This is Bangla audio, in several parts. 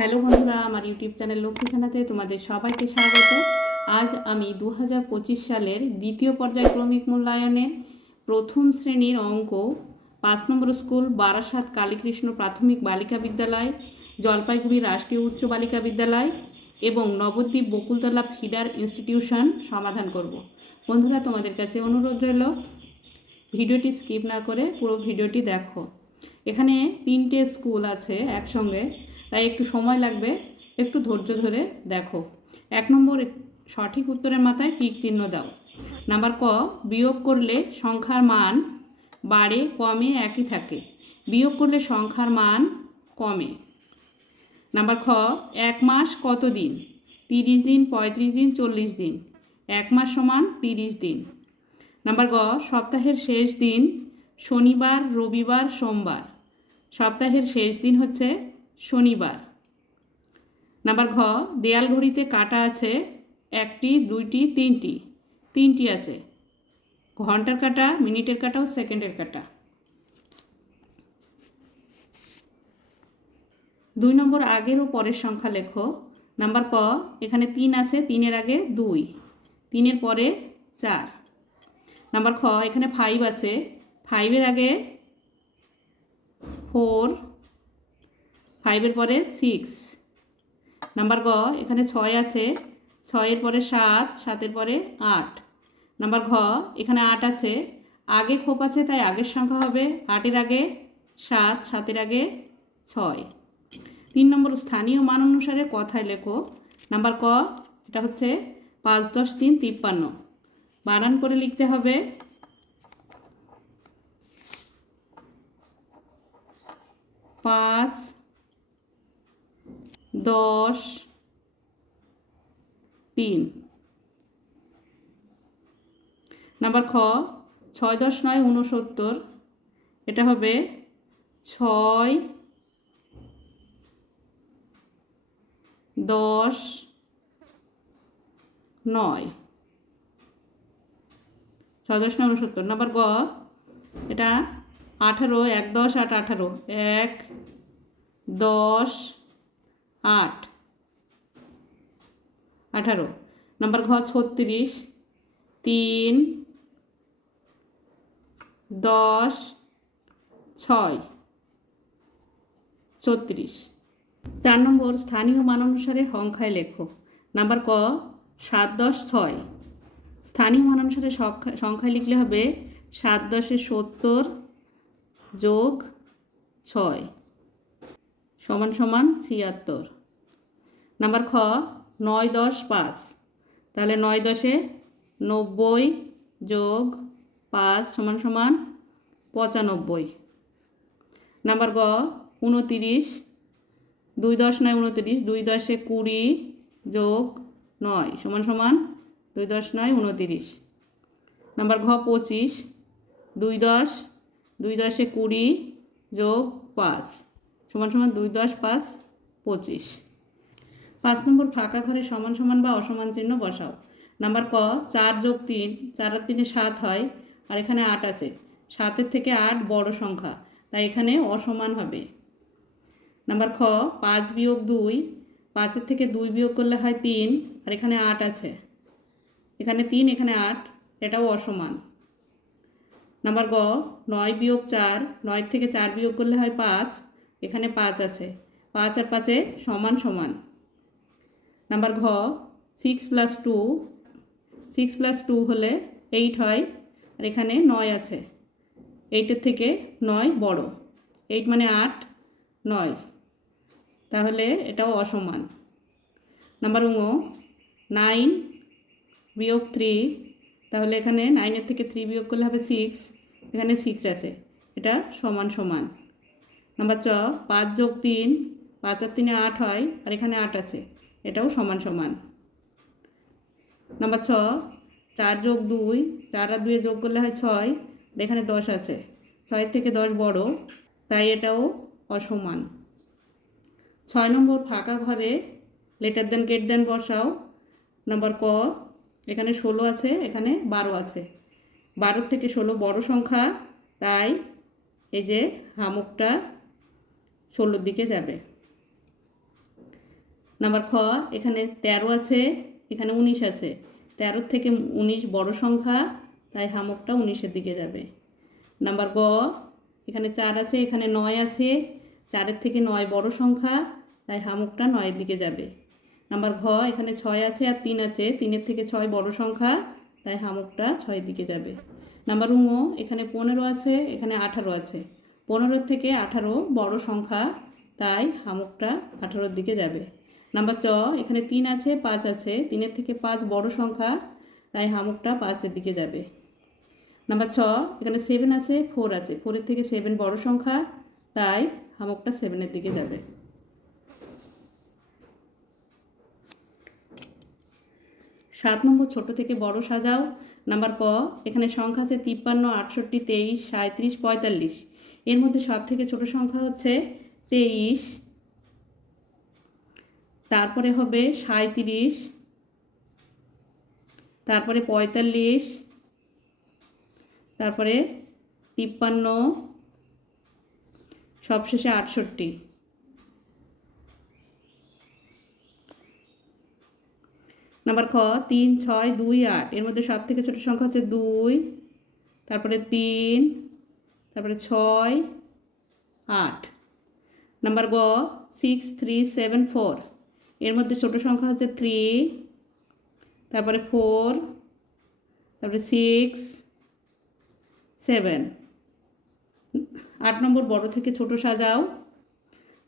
হ্যালো বন্ধুরা, আমার ইউটিউব চ্যানেল লক্ষ্মী ছানাতে তোমাদের সবাইকে স্বাগত। আজ আমি দু সালের দ্বিতীয় পর্যায়ক্রমিক মূল্যায়নের প্রথম শ্রেণির অঙ্ক, পাঁচ নম্বর স্কুল, বারাসাত কালীকৃষ্ণ প্রাথমিক বালিকা বিদ্যালয়, জলপাইগুড়ি রাষ্ট্রীয় উচ্চ বালিকা বিদ্যালয় এবং নবদ্বীপ বকুলতলা ফিডার ইনস্টিটিউশন সমাধান করব। বন্ধুরা, তোমাদের কাছে অনুরোধ রইল, ভিডিওটি স্কিপ না করে পুরো ভিডিওটি দেখো। এখানে তিনটে স্কুল আছে একসঙ্গে। তাই একটু সময় লাগবে, একটু ধৈর্য ধরে দেখো। এক নম্বর সঠিক উত্তরের মাথায় টিক চিহ্ন দাও। নাম্বার ক, বিয়োগ করলে সংখ্যার মান বাড়ে, কমে, একই থাকে। বিয়োগ করলে সংখ্যার মান কমে। নাম্বার খ, এক মাস কত দিন? তিরিশ দিন, পঁয়ত্রিশ দিন, চল্লিশ দিন। এক মাস সমান তিরিশ দিন। নাম্বার গ, সপ্তাহের শেষ দিন শনিবার, রবিবার, সোমবার। সপ্তাহের শেষ দিন হচ্ছে শনিবার। নাম্বার ঘ দেয়াল ঘড়িতে কাটা আছে একটি, দুইটি, তিনটি। তিনটি আছে। ঘণ্টার কাটা, মিনিটের কাটা ও সেকেন্ডের কাটা। দুই নম্বর আগের ও পরের সংখ্যা লেখো। নাম্বার ক, এখানে তিন আছে, তিনের আগে দুই, তিনের পরে চার। নাম্বার খ, এখানে ফাইভ আছে। ফাইভের আগে ফোর ফাইভের পরে সিক্স নাম্বার গ, এখানে ছয় আছে। ছয়ের পরে সাত, সাতের পরে আট। নাম্বার ঘ, এখানে আট আছে। আগে খোপ আছে, তাই আগের সংখ্যা হবে আটের আগে সাত, সাতের আগে ছয়। তিন নম্বর স্থানীয় মান অনুসারে কথায় লেখো। নাম্বার ক, এটা হচ্ছে পাঁচ, দশ, তিন, তিপ্পান্ন। বানান করে লিখতে হবে। পাঁচ দশ, তিন। নাম্বার খ, ছয় দশ নয় উনসত্তর এটা হবে ছয় দশ নয়। ছয় দশ নয় উনসত্তর নাম্বার গ, এটা আঠারো, এক দশ আট আঠারো। এক দশ আট। আঠারো। নাম্বার ঘ ছত্রিশ। তিন, দশ, ছয়। ছত্রিশ চার নম্বর স্থানীয় মান অনুসারে সংখ্যায় লেখো। নাম্বার ক, সাত, দশ, ছয়। স্থানীয় মান অনুসারে সংখ্যা- সংখ্যায় লিখলে হবে সাত দশে সত্তর যোগ ছয়। সমান সমান ছিয়াত্তর। নাম্বার খ, নয় দশ পাঁচ। তাহলে নয় দশে নব্বই যোগ পাঁচ সমান সমান পঁচানব্বই। নাম্বার গ, উনতিরিশ। দুই দশ নয় উনতিরিশ, দুই দশে কুড়ি যোগ নয় সমান সমান দুই দশ নয় উনতিরিশ। নাম্বার ঘ, পঁচিশ। দুই দশ, দুই দশে কুড়ি যোগ পাঁচ। সমান সমান দুই দশ পাঁচ পঁচিশ। পাঁচ নম্বর ফাঁকা ঘরে সমান সমান বা অসমান চিহ্ন বসাও। নাম্বার ক, চার যোগ তিন, চার আর তিনে সাত হয়, আর এখানে আট আছে। সাতের থেকে আট বড় সংখ্যা, তাই এখানে অসমান হবে। নাম্বার খ, পাঁচ বিয়োগ দুই, পাঁচের থেকে দুই বিয়োগ করলে হয় তিন, আর এখানে আট আছে। এখানে তিন, এখানে আট, এটাও অসমান। নাম্বার গ, নয় বিয়োগ চার নয় থেকে চার বিয়োগ করলে হয় পাঁচ এখানে পাঁচ আছে। পাঁচ আর পাঁচে সমান সমান। নাম্বার ঘ six plus two six plus two হলে এইট হয়। আর এখানে নয় আছে। এইটের থেকে নয় বড়। এইট মানে আট, নয়। তাহলে এটাও অসমান। নাম্বার উঙ নাইন বিয়োগ থ্রি তাহলে এখানে নাইনের থেকে থ্রি বিয়োগ করলে হবে সিক্স এখানে সিক্স আছে। এটা সমান সমান। নাম্বার চ পাঁচ যোগ তিন, পাঁচ আর তিনে আট হয়, আর এখানে আট আছে। এটাও সমান সমান। নাম্বার ছ, চার যোগ দুই, চার আর দুয়ে যোগ করলে হয় ছয় এখানে দশ আছে। ছয়ের থেকে দশ বড়, তাই এটাও অসমান। ছয় নম্বর ফাঁকা ঘরে, লেটার দেন, গেট দেন বসাও। নাম্বার ক, এখানে ষোলো আছে, এখানে বারো আছে। বারোর থেকে ষোলো বড় সংখ্যা, তাই এই যে হামুকটা ষোলোর দিকে যাবে। নাম্বার খ, এখানে তেরো আছে, এখানে উনিশ আছে। তেরোর থেকে উনিশ বড় সংখ্যা, তাই হামকটা উনিশের দিকে যাবে। নাম্বার গ, এখানে চার আছে, এখানে নয় আছে। চারের থেকে নয় বড় সংখ্যা, তাই হামকটা নয়ের দিকে যাবে। নাম্বার ঘ, এখানে ছয় আছে আর তিন আছে। তিনের থেকে ছয় বড় সংখ্যা, তাই হামকটা ছয়ের দিকে যাবে। নাম্বার উঙ এখানে পনেরো আছে, এখানে আঠারো আছে। পনেরোর থেকে আঠারো বড় সংখ্যা, তাই হামুকটা আঠারোর দিকে যাবে। নাম্বার চ, এখানে তিন আছে, পাঁচ আছে, তিনের থেকে পাঁচ বড় সংখ্যা, তাই হামকটা পাঁচের দিকে যাবে। নাম্বার ছ, এখানে সেভেন আছে ফোর আছে ফোরের থেকে সেভেন বড় সংখ্যা, তাই হামুকটা সেভেনের দিকে যাবে। সাত নম্বর ছোট থেকে বড় সাজাও। নাম্বার ক, এখানে সংখ্যা আছে তিপ্পান্ন, আটষট্টি, তেইশ সাঁত্রিশ পঁয়তাল্লিশ। এর মধ্যে সব থেকে ছোট সংখ্যা হচ্ছে তেইশ। তারপরে হবে সাঁত্রিশ তারপরে পঁয়তাল্লিশ। তারপরে তিপ্পান্ন। সবশেষে আটষট্টি। নাম্বার খ, তিন, ছয়, দুই, আট। এর মধ্যে সব থেকে ছোটো সংখ্যা হচ্ছে দুই। তারপরে তিন। তারপরে ছয়, আট। নাম্বার গ সিক্স থ্রি সেভেন ফোর এর মধ্যে ছোটো সংখ্যা হচ্ছে থ্রি তারপরে ফোর তারপরে সিক্স সেভেন আট নম্বর বড় থেকে ছোট সাজাও।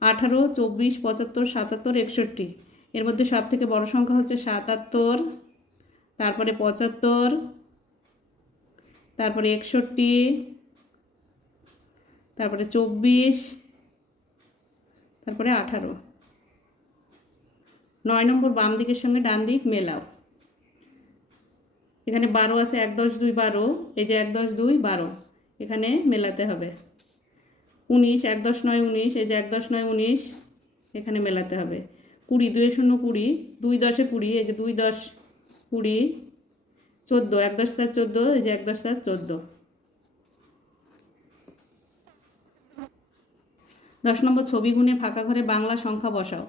আঠারো, চব্বিশ, পঁচাত্তর, সাতাত্তর, একষট্টি। এর মধ্যে সব থেকে বড় সংখ্যা হচ্ছে সাতাত্তর, তারপরে পঁচাত্তর, তারপরে একষট্টি তারপরে চব্বিশ, তারপরে আঠারো। নয় নম্বর বাম দিকের সঙ্গে ডান দিক মেলাও। এখানে বারো আছে, এক দশ দুই বারো। এই যে এক দশ দুই বারো, এখানে মেলাতে হবে। উনিশ, এক দশ নয় উনিশ, এই যে এক দশ নয় উনিশ, এখানে মেলাতে হবে। কুড়ি, দুই শূন্য কুড়ি, দুই দশে কুড়ি, এই যে দুই দশ কুড়ি, চোদ্দ, এক দশ চার চোদ্দ, এই যে এক দশ চার চোদ্দ। দশ নম্বর, ছবি গুণে ফাঁকা ঘরে বাংলা সংখ্যা বসাও।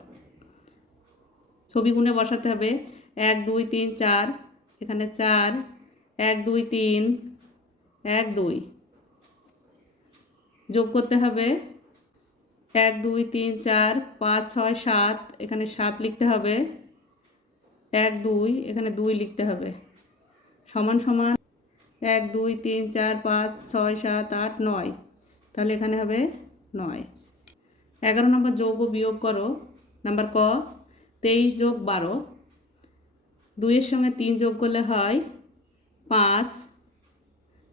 ছবি গুণে বসাতে হবে এক, দুই, তিন, চার, এখানে চার, এক, দুই, তিন, এক, দুই। যোগ করতে হবে এক, দুই, তিন, চার, পাঁচ, ছয়, সাত, এখানে সাত লিখতে হবে। এক, দুই, এখানে দুই লিখতে হবে। সমান সমান এক, দুই, তিন, চার, পাঁচ, ছয়, সাত, আট, নয়। তাহলে এখানে হবে নয়। এগারো নম্বর যোগ ও বিয়োগ করো। নাম্বার ক, তেইশ যোগ বারো। দুইয়ের সঙ্গে তিন যোগ করলে হয় পাঁচ।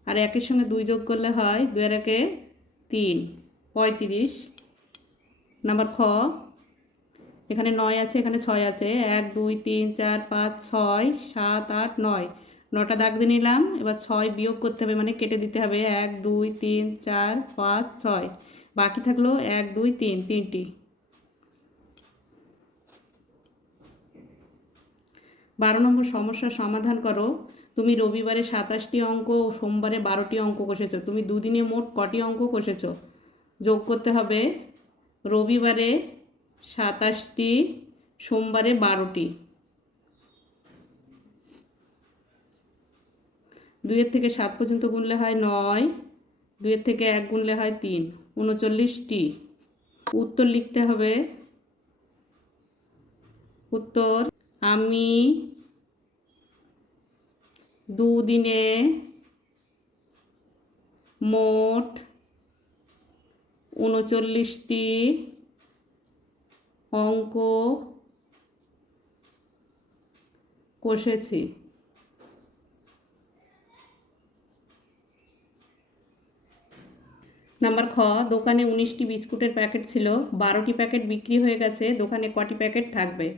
আর একের সঙ্গে দুই যোগ করলে হয় দুয়ের একে তিন, পঁয়ত্রিশ। নাম্বার খ, এখানে নয় আছে, এখানে ছয় আছে। এক, দুই, তিন, চার, পাঁচ, ছয়, সাত, আট, নয়। নটা দাগ দিয়ে নিলাম, এবার ছয় বিয়োগ করতে হবে মানে কেটে দিতে হবে। এক, দুই, তিন, চার, পাঁচ, ছয়। বাকি থাকল এক, দুই, তিন, তিনটি। বারো নম্বর সমস্যার সমাধান করো। তুমি রবিবারে সাতাশটি অঙ্ক, সোমবারে বারোটি অঙ্ক কষেছো। তুমি দুদিনে মোট কটি অঙ্ক কষেছো? যোগ করতে হবে রবিবারে সাতাশটি, সোমবারে বারোটি। দুইয়ের থেকে সাত পর্যন্ত গুনলে হয় নয়, দুইয়ের থেকে এক গুনলে হয় তিন। উনচল্লিশটি। উত্তর লিখতে হবে। উত্তর আমি দুদিনে মোট উনচল্লিশটি অঙ্ক কষেছি। নাম্বার খ, দোকানে উনিশটি বিস্কুটের প্যাকেট ছিল, বারোটি প্যাকেট বিক্রি হয়ে গেছে, দোকানে কটি প্যাকেট থাকবে?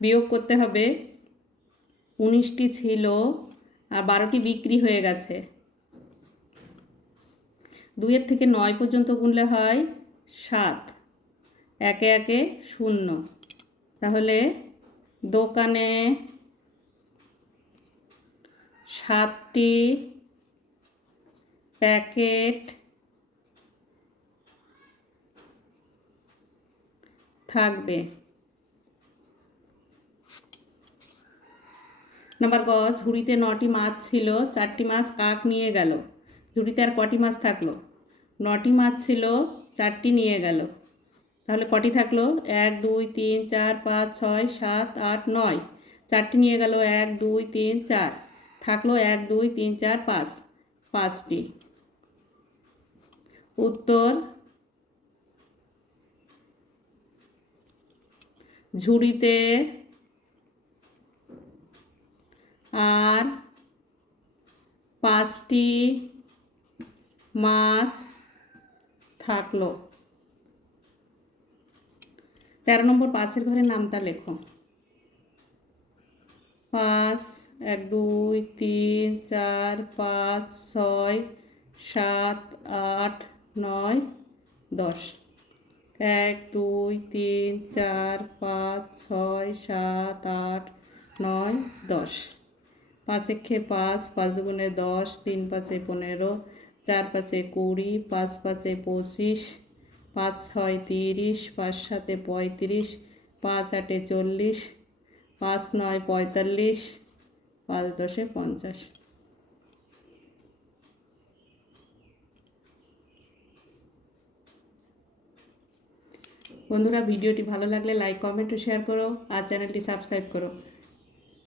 বিয়োগ করতে হবে, উনিশটি ছিল, আর বারোটি বিক্রি হয়ে গেছে। দুইয়ের থেকে নয় পর্যন্ত গুনলে হয় সাত। একে একে শূন্য। তাহলে দোকানে সাতটি প্যাকেট থাকবে। নাম্বার ক ঝুড়িতে নটি মাছ ছিল, চারটি মাছ কাক নিয়ে গেল। ঝুড়িতে আর কটি মাছ থাকল? নটি মাছ ছিল, চারটি নিয়ে গেল। তাহলে কটি থাকল? এক, দুই, তিন, চার, পাঁচ, ছয়, সাত, আট, নয়। চারটি নিয়ে গেল, এক, দুই, তিন, চার। থাকল এক, দুই, তিন, চার, পাঁচ। পাঁচটি। উত্তর ঝুড়িতে আর পাঁচটি মাছ থাকল। তেরো নম্বর পাঁচের ঘরের নামটা লেখো। পাঁচ, এক, দুই, তিন, চার, পাঁচ, ছয়, সাত, আট, নয়, দশ। এক, দুই, তিন, চার, পাঁচ, ছয়, সাত, আট, নয়, দশ। পাঁচ একে পাঁচ পাঁচ গুণে দশ, তিন পাঁচে পনেরো, চার পাঁচে কুড়ি, পাঁচ পাঁচে পঁচিশ, পাঁচ ছয় তিরিশ, পাঁচ সাতে পঁয়ত্রিশ, পাঁচ আটে চল্লিশ, পাঁচ নয় পঁয়তাল্লিশ, পাঁচ দশে পঞ্চাশ। বন্ধুরা ভিডিওটি ভালো লাগলে লাইক কমেন্ট ও শেয়ার করো আর চ্যানেলটি সাবস্ক্রাইব করো।